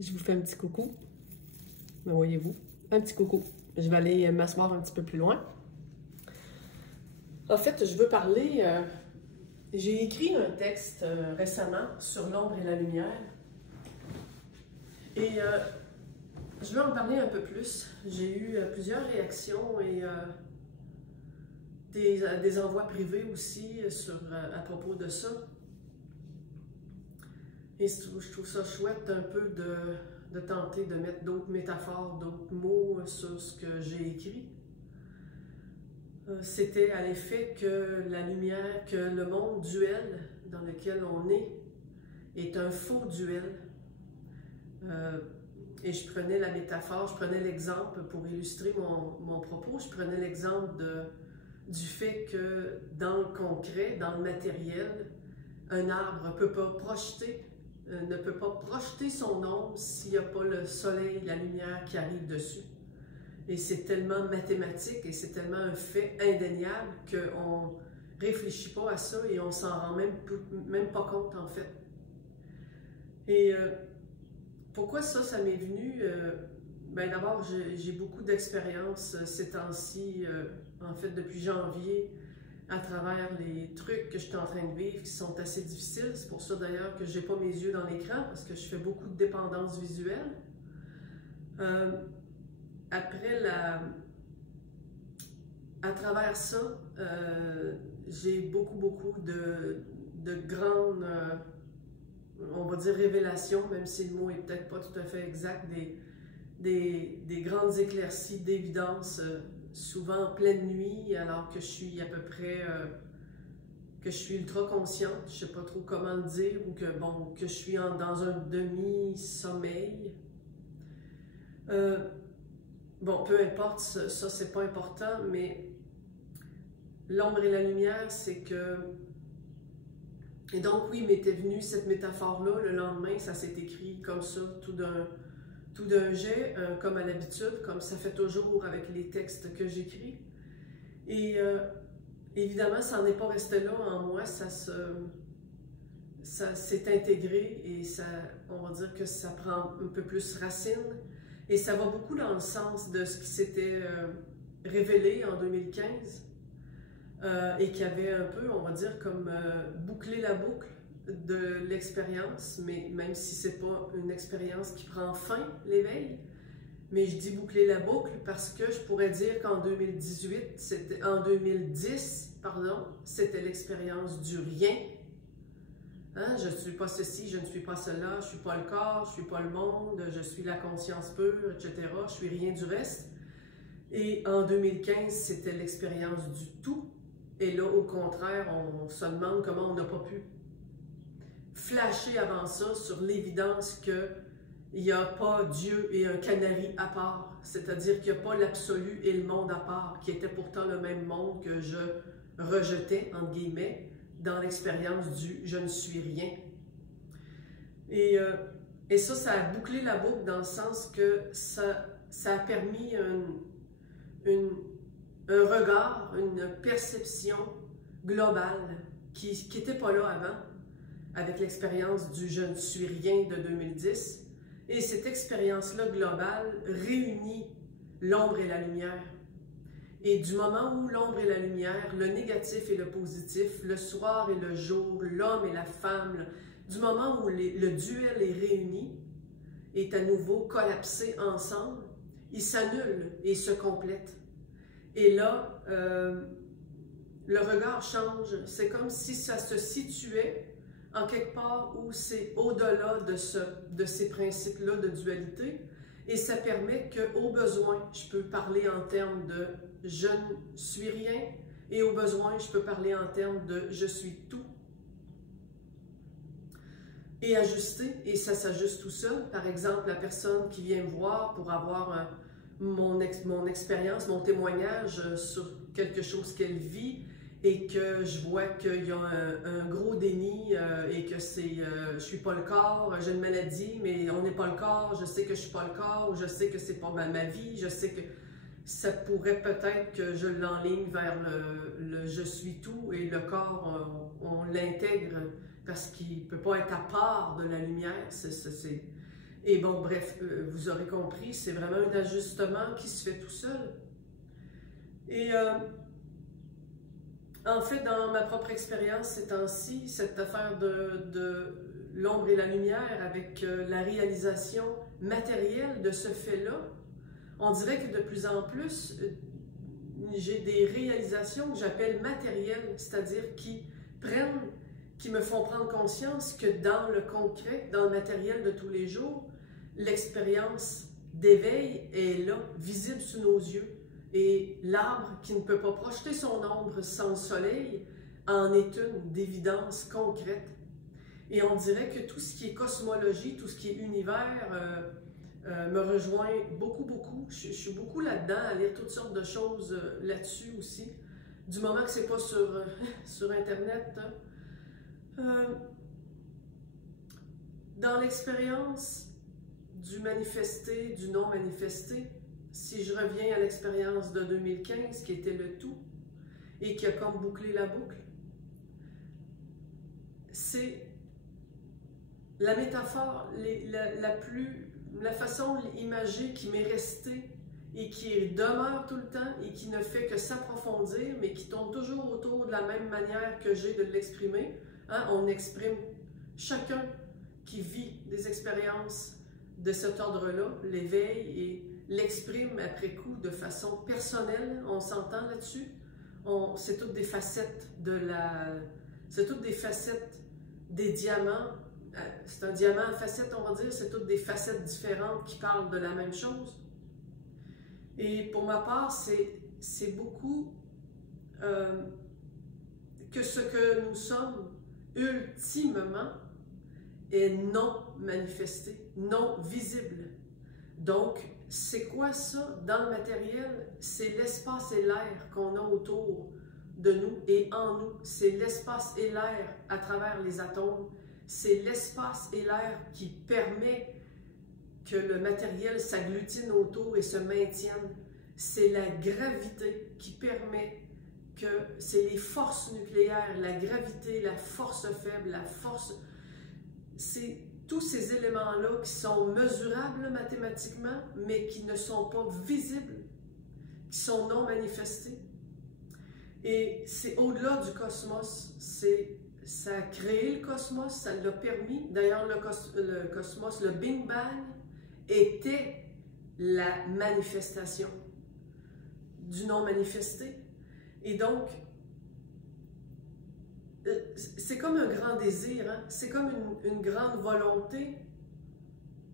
Je vous fais un petit coucou. Me voyez-vous? Un petit coucou. Je vais aller m'asseoir un petit peu plus loin. En fait, je veux parler... j'ai écrit un texte récemment sur l'ombre et la lumière. Et je veux en parler un peu plus. J'ai eu plusieurs réactions et des envois privés aussi à propos de ça. Et je trouve ça chouette un peu de tenter de mettre d'autres métaphores, d'autres mots sur ce que j'ai écrit. C'était à l'effet que la lumière, que le monde duel dans lequel on est un faux duel. Et je prenais la métaphore, je prenais l'exemple pour illustrer mon propos, je prenais l'exemple du fait que dans le concret, dans le matériel, un arbre ne peut pas projeter son ombre s'il n'y a pas le soleil, la lumière qui arrive dessus. Et c'est tellement mathématique et c'est tellement un fait indéniable qu'on ne réfléchit pas à ça et on s'en rend même pas compte en fait. Et pourquoi ça m'est venu? Ben d'abord, j'ai beaucoup d'expérience ces temps-ci, en fait depuis janvier, à travers les trucs que je suis en train de vivre qui sont assez difficiles. C'est pour ça d'ailleurs que je n'ai pas mes yeux dans l'écran parce que je fais beaucoup de dépendance visuelle. À travers ça, j'ai beaucoup de grandes, on va dire révélations, même si le mot est peut-être pas tout à fait exact, des grandes éclaircies d'évidence, souvent en pleine nuit, alors que je suis à peu près, que je suis ultra consciente, je sais pas trop comment le dire, ou que je suis dans un demi-sommeil. Bon, peu importe, ça c'est pas important, mais l'ombre et la lumière, c'est que... Et donc oui, m'était venue cette métaphore-là, le lendemain, ça s'est écrit comme ça, tout d'un jet, comme à l'habitude, comme ça fait toujours avec les textes que j'écris. Et évidemment, ça n'est pas resté là en moi, ça s'est intégré et on va dire que ça prend un peu plus racine. Et ça va beaucoup dans le sens de ce qui s'était révélé en 2015 et qui avait un peu, on va dire, comme bouclé la boucle de l'expérience, mais même si c'est pas une expérience qui prend fin, l'éveil, mais je dis boucler la boucle parce que je pourrais dire qu'en 2010, pardon, c'était l'expérience du rien. Hein? Je ne suis pas ceci, je ne suis pas cela, je ne suis pas le corps, je ne suis pas le monde, je suis la conscience pure, etc. Je ne suis rien du reste. Et en 2015, c'était l'expérience du tout. Et là, au contraire, on se demande comment on n'a pas pu flasher avant ça sur l'évidence qu'il n'y a pas Dieu et un canari à part. C'est-à-dire qu'il n'y a pas l'absolu et le monde à part, qui était pourtant le même monde que je rejetais, entre guillemets, dans l'expérience du « je ne suis rien ». Et ça a bouclé la boucle dans le sens que ça a permis un regard, une perception globale qui n'était pas là avant, avec l'expérience du « je ne suis rien » de 2010. Et cette expérience-là globale réunit l'ombre et la lumière. Et du moment où l'ombre et la lumière, le négatif et le positif, le soir et le jour, l'homme et la femme, du moment où le duel est réuni, est à nouveau collapsé ensemble, il s'annule et se complète. Et là, le regard change. C'est comme si ça se situait en quelque part où c'est au-delà de ces principes-là de dualité. Et ça permet qu'au besoin, je peux parler en termes de « je ne suis rien » et au besoin, je peux parler en termes de « je suis tout ». Et ajuster, et ça s'ajuste tout seul. Par exemple, la personne qui vient me voir pour avoir mon expérience, mon témoignage sur quelque chose qu'elle vit et que je vois qu'il y a un gros déni et que je suis pas le corps, j'ai une maladie, mais on n'est pas le corps, je sais que je suis pas le corps, je sais que c'est pas ma vie, je sais que ça pourrait peut-être que je l'enligne vers le je suis tout et le corps, on l'intègre parce qu'il ne peut pas être à part de la lumière. Et bon, bref, vous aurez compris, c'est vraiment un ajustement qui se fait tout seul. Et en fait, dans ma propre expérience ces temps-ci, cette affaire de l'ombre et la lumière avec la réalisation matérielle de ce fait-là, on dirait que de plus en plus, j'ai des réalisations que j'appelle matérielles, c'est-à-dire qui me font prendre conscience que dans le concret, dans le matériel de tous les jours, l'expérience d'éveil est là, visible sous nos yeux. Et l'arbre qui ne peut pas projeter son ombre sans le soleil en est une d'évidence concrète. Et on dirait que tout ce qui est cosmologie, tout ce qui est univers me rejoint beaucoup, beaucoup. Je suis beaucoup là-dedans, à lire toutes sortes de choses là-dessus aussi. Du moment que c'est pas sur Internet. Dans l'expérience du manifesté, du non manifesté, si je reviens à l'expérience de 2015, qui était le tout, et qui a comme bouclé la boucle, c'est la métaphore, la façon imagée qui m'est restée et qui demeure tout le temps et qui ne fait que s'approfondir, mais qui tourne toujours autour de la même manière que j'ai de l'exprimer. Hein? On exprime chacun qui vit des expériences de cet ordre-là, l'éveil, et l'exprime après coup de façon personnelle, on s'entend là-dessus. C'est toutes des facettes c'est toutes des facettes des diamants. C'est un diamant à facettes, on va dire, c'est toutes des facettes différentes qui parlent de la même chose. Et pour ma part, c'est beaucoup que ce que nous sommes ultimement est non manifesté, non visible. Donc, c'est quoi ça dans le matériel? C'est l'espace et l'air qu'on a autour de nous et en nous. C'est l'espace et l'air à travers les atomes. C'est l'espace et l'air qui permet que le matériel s'agglutine autour et se maintienne. C'est la gravité qui permet que c'est les forces nucléaires, la gravité, la force faible, la force... C'est tous ces éléments-là qui sont mesurables mathématiquement, mais qui ne sont pas visibles, qui sont non manifestés. Et c'est au-delà du cosmos, ça a créé le cosmos, ça l'a permis. D'ailleurs, le cosmos, le Big Bang, était la manifestation du non manifesté. Et donc, c'est comme un grand désir, hein? C'est comme une grande volonté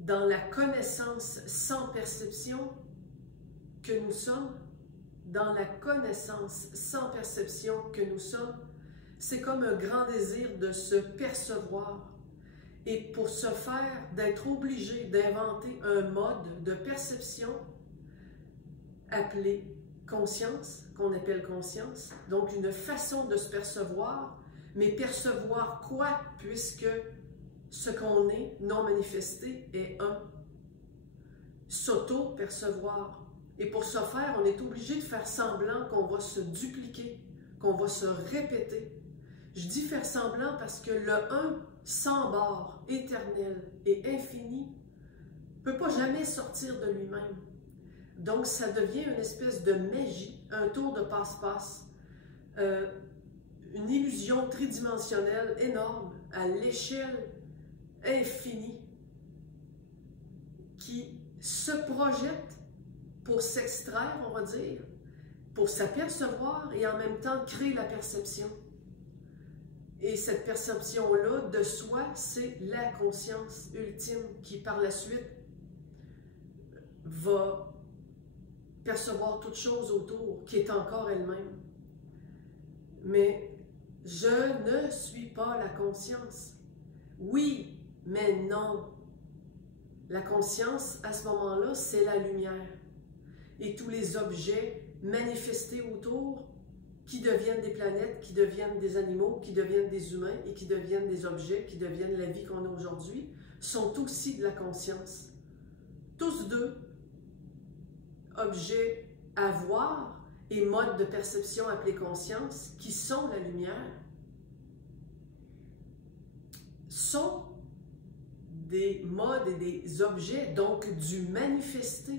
dans la connaissance sans perception que nous sommes, dans la connaissance sans perception que nous sommes. C'est comme un grand désir de se percevoir. Et pour ce faire, d'être obligé d'inventer un mode de perception appelé conscience, qu'on appelle conscience. Donc, une façon de se percevoir, mais percevoir quoi, puisque ce qu'on est, non manifesté, est un. S'auto-percevoir. Et pour ce faire, on est obligé de faire semblant qu'on va se dupliquer, qu'on va se répéter. Je dis faire semblant parce que le un, sans bord, éternel et infini, ne peut pas jamais sortir de lui-même. Donc, ça devient une espèce de magie, un tour de passe-passe, une illusion tridimensionnelle énorme à l'échelle infinie qui se projette pour s'extraire, on va dire, pour s'apercevoir et en même temps créer la perception. Et cette perception-là de soi, c'est la conscience ultime qui, par la suite, va percevoir toute chose autour, qui est encore elle-même. Mais je ne suis pas la conscience. Oui, mais non. La conscience, à ce moment-là, c'est la lumière. Et tous les objets manifestés autour, qui deviennent des planètes, qui deviennent des animaux, qui deviennent des humains et qui deviennent des objets, qui deviennent la vie qu'on a aujourd'hui, sont aussi de la conscience. Tous deux, objets à voir et modes de perception appelés conscience, qui sont la lumière, sont des modes et des objets, donc du manifesté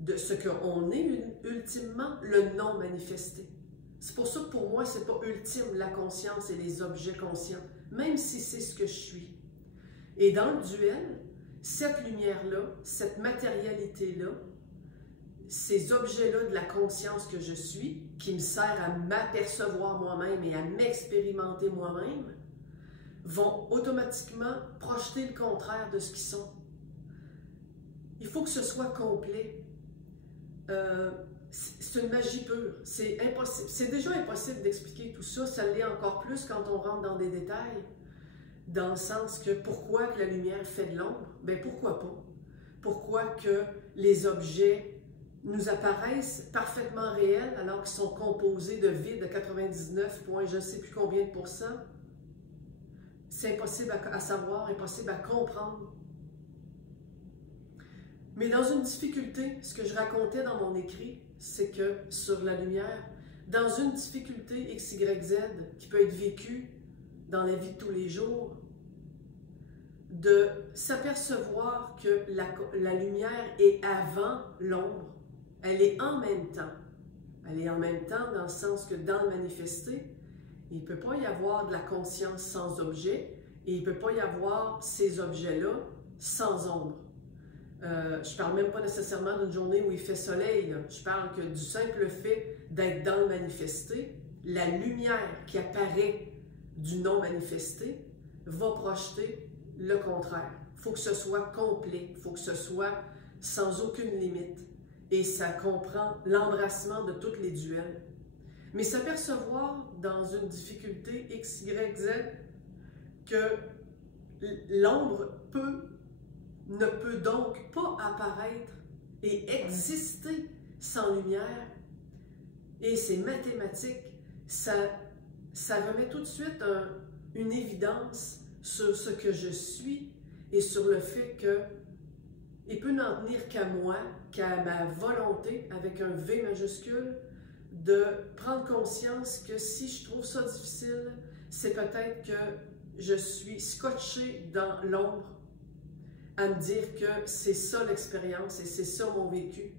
de ce qu'on est ultimement, le non manifesté. C'est pour ça que pour moi, c'est pas ultime la conscience et les objets conscients, même si c'est ce que je suis. Et dans le duel, cette lumière-là, cette matérialité-là, ces objets-là de la conscience que je suis, qui me sert à m'apercevoir moi-même et à m'expérimenter moi-même, vont automatiquement projeter le contraire de ce qu'ils sont. Il faut que ce soit complet. C'est une magie pure. C'est impossible. C'est déjà impossible d'expliquer tout ça. Ça l'est encore plus quand on rentre dans des détails. Dans le sens que pourquoi que la lumière fait de l'ombre? Ben pourquoi pas? Pourquoi que les objets nous apparaissent parfaitement réels alors qu'ils sont composés de vide à 99 points, je ne sais plus combien de pourcents? C'est impossible à savoir, impossible à comprendre. Mais dans une difficulté, ce que je racontais dans mon écrit, c'est que sur la lumière, dans une difficulté X, Y, Z qui peut être vécue dans la vie de tous les jours, de s'apercevoir que la lumière est avant l'ombre, elle est en même temps. Elle est en même temps dans le sens que dans le manifesté, il ne peut pas y avoir de la conscience sans objet et il ne peut pas y avoir ces objets-là sans ombre. Je ne parle même pas nécessairement d'une journée où il fait soleil. Là. Je parle que du simple fait d'être dans le manifesté, la lumière qui apparaît du non manifesté va projeter le contraire. Il faut que ce soit complet, il faut que ce soit sans aucune limite. Et ça comprend l'embrassement de tous les duels. Mais s'apercevoir dans une difficulté X, Y, Z que l'ombre ne peut donc pas apparaître et exister sans lumière, et c'est mathématique, ça remet tout de suite une évidence sur ce que je suis et sur le fait que il peut n'en tenir qu'à moi, qu'à ma volonté, avec un V majuscule, de prendre conscience que si je trouve ça difficile, c'est peut-être que je suis scotché dans l'ombre à me dire que c'est ça l'expérience et c'est ça mon vécu.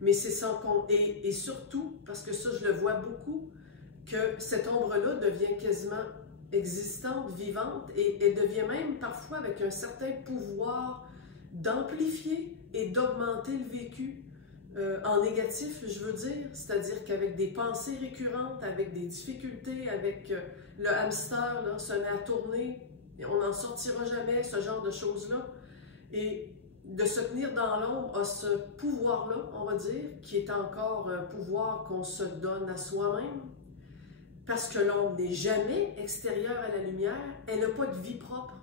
Mais c'est sans compte. Et surtout, parce que ça je le vois beaucoup, que cette ombre-là devient quasiment existante, vivante, et elle devient même parfois avec un certain pouvoir d'amplifier et d'augmenter le vécu en négatif, je veux dire, c'est-à-dire qu'avec des pensées récurrentes, avec des difficultés, avec le hamster là, se met à tourner, on n'en sortira jamais, ce genre de choses-là, et de se tenir dans l'ombre a ce pouvoir-là, on va dire, qui est encore un pouvoir qu'on se donne à soi-même, parce que l'ombre n'est jamais extérieure à la lumière, elle n'a pas de vie propre.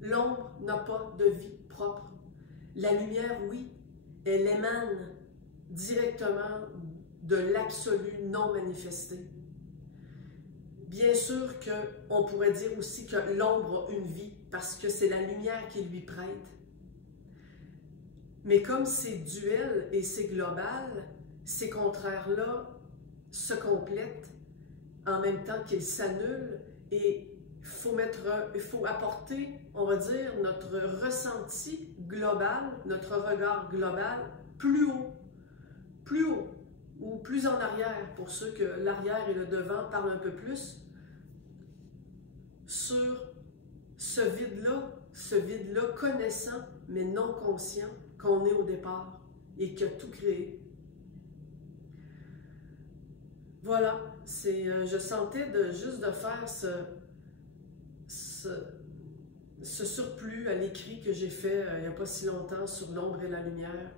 L'ombre n'a pas de vie propre. La lumière, oui, elle émane directement de l'absolu non manifesté. Bien sûr qu'on pourrait dire aussi que l'ombre a une vie, parce que c'est la lumière qui lui prête. Mais comme c'est duel et c'est global, ces contraires-là se complètent en même temps qu'ils s'annulent, et il faut apporter, on va dire, notre ressenti global, notre regard global plus haut ou plus en arrière, pour ceux que l'arrière et le devant parlent un peu plus, sur ce vide-là connaissant mais non conscient qu'on est au départ et qui a tout créé. Voilà, je sentais juste de faire ce surplus à l'écrit que j'ai fait il n'y a pas si longtemps sur l'ombre et la lumière.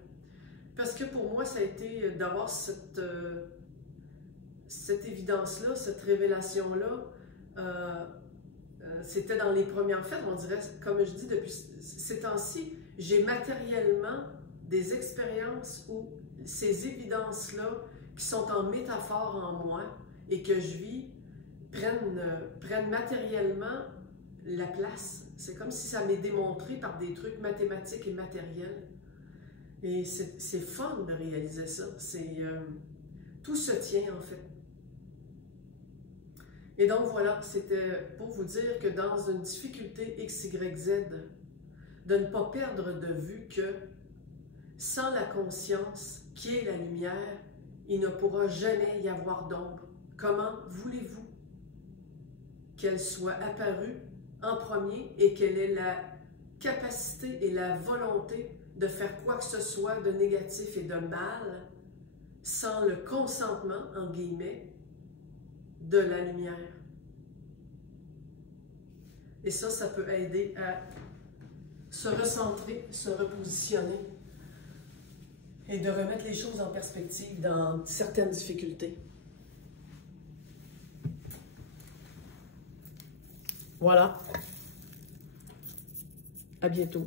Parce que pour moi, ça a été d'avoir cette évidence-là, cette révélation-là. C'était dans les premiers... En fait, on dirait, comme je dis depuis ces temps-ci, j'ai matériellement des expériences où ces évidences-là, qui sont en métaphore en moi et que je vis, prennent matériellement la place. C'est comme si ça m'est démontré par des trucs mathématiques et matériels. Et c'est fun de réaliser ça. Tout se tient en fait. Et donc voilà, c'était pour vous dire que dans une difficulté X, Y, Z, de ne pas perdre de vue que sans la conscience qui est la lumière, il ne pourra jamais y avoir d'ombre. Comment voulez-vous qu'elle soit apparue en premier et qu'elle ait la capacité et la volonté de faire quoi que ce soit de négatif et de mal sans le consentement, en guillemets, de la lumière? Et ça peut aider à se recentrer, se repositionner et de remettre les choses en perspective dans certaines difficultés. Voilà. À bientôt.